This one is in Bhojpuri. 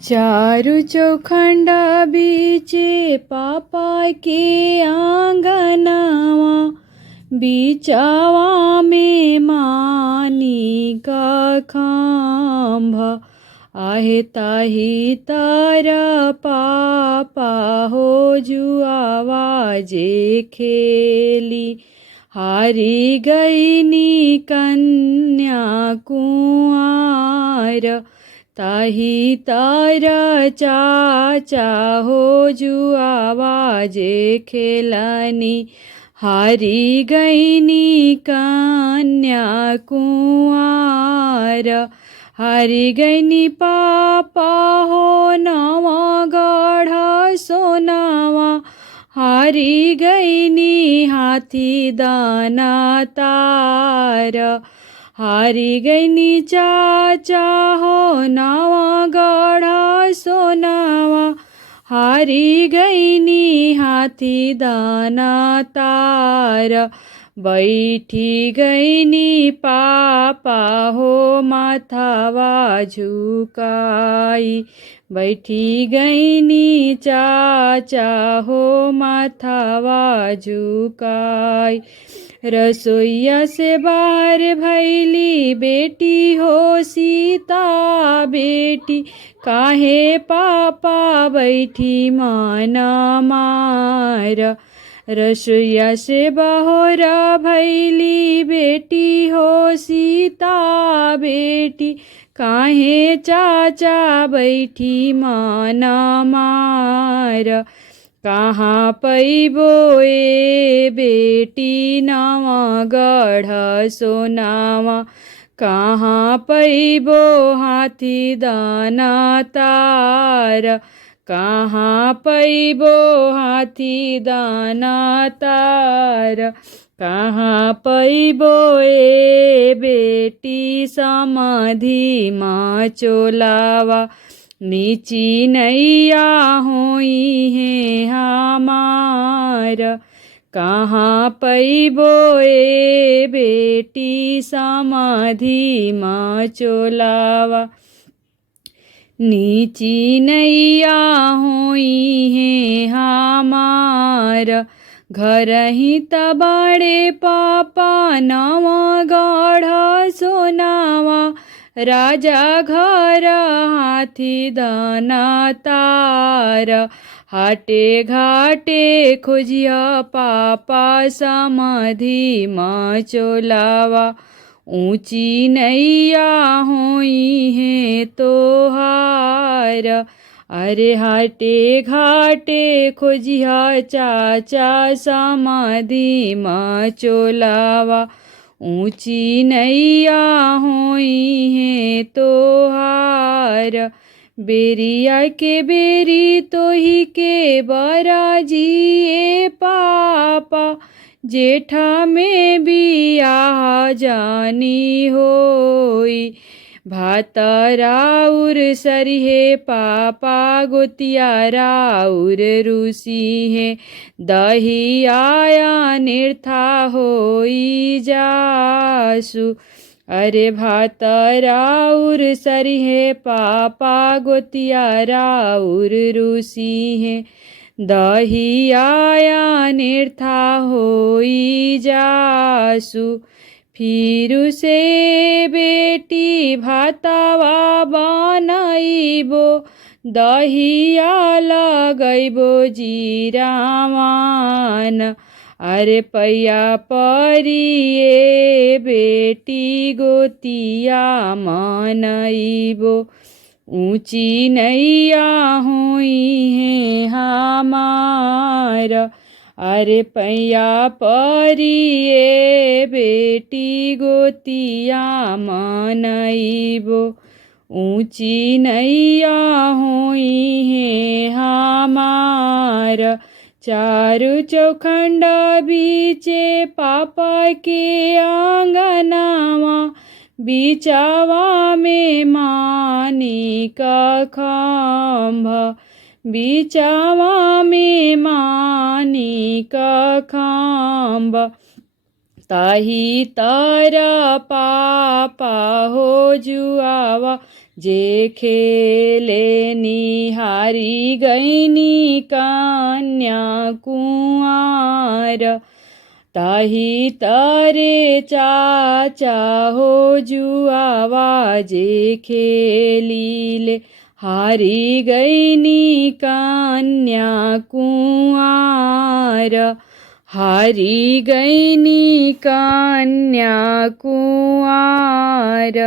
चारु चौखंडा बीचे पापा के आंगनवा, बीचावा में मानी का खांभा। आहे ताही तारा पापा हो जुआवा जे खेली, हारी गईनी कन्या कुंवार। ताही तारा चाचा हो जुआवा जे खेलनी, हारी गईनी कन्या कुंवार। हारी गईनी पापा हो नवा गढ़ा सोनावा, हारी गईनी हाथी दाना तार। हारी गईनी चाचा हो नवा गढ़ा सोनावा, हारी गईनी हाथी दाना तार। बैठी गईनी पापा हो माथावा झुकाई, बैठी गईनी चाचा हो माथावा झुकाई। रसोईया से बाहर भैली बेटी हो सीता बेटी, काहे पापा बैठी माना मार। रसोईया से बाहर भैली बेटी हो सीता बेटी, काहे चाचा बैठी माना मार। कहाँ पैबो ए बेटी नवा गढ़ सोनावा, कहाँ पैबो हाथी दाना तार। कहाँ पैबो हाथी दाना तार, कहाँ पैबो ए बेटी समाधि माँ चोलावा। नीची नैया होई है हमार, कहाँ पैबो ए बेटी समाधि माँ चोलावा। नीची नैया होई है हमार, घर ही तबाड़े पापा नवा गढ़ा सोनावा। राजा घर हाथी दाना तार, हाटे घाटे खोजिया पापा समाधि माँ चोलावा। ऊंची नैया होई है तोहार, अरे हाटे घाटे खोजिया चाचा समाधि माँ चोलावा। ऊंची नैया होई है तोहार, बेरिया के बेरी तोही के बराजिए पापा। जेठा में बियाह जानी होई, भात राउर सरिहे पापा गोतिया राउर रूसी है। दही आया निर्था होई जासु, अरे भात राउर सरिहे पापा गोतिया राउर रूसी है। दही आया निर्था होई जासु, फिर से बेटी भातावा बनाइबो। दहिया लगैबो जीरामान, अरे पैया परिए बेटी गोतिया मनइबो। ऊंची नैया होई है हमार, अरे पैया परिए बेटी गोतिया मनइबो। ऊंची नैया होई है हमार, चारु चौखंडा बीचे पापा के आंगनवा। बीचावा में मानी का खांभा, बीचावा में मानी का खांभा। ताही तारा पापा हो जुआवा जे खेले निहारी गईनी कन्या कुंवार। ताही तरे चाचा हो जुआवा जे खेलीले, हारी गईनी कन्या कुंवार, हारी गईनी कन्या कुंवार।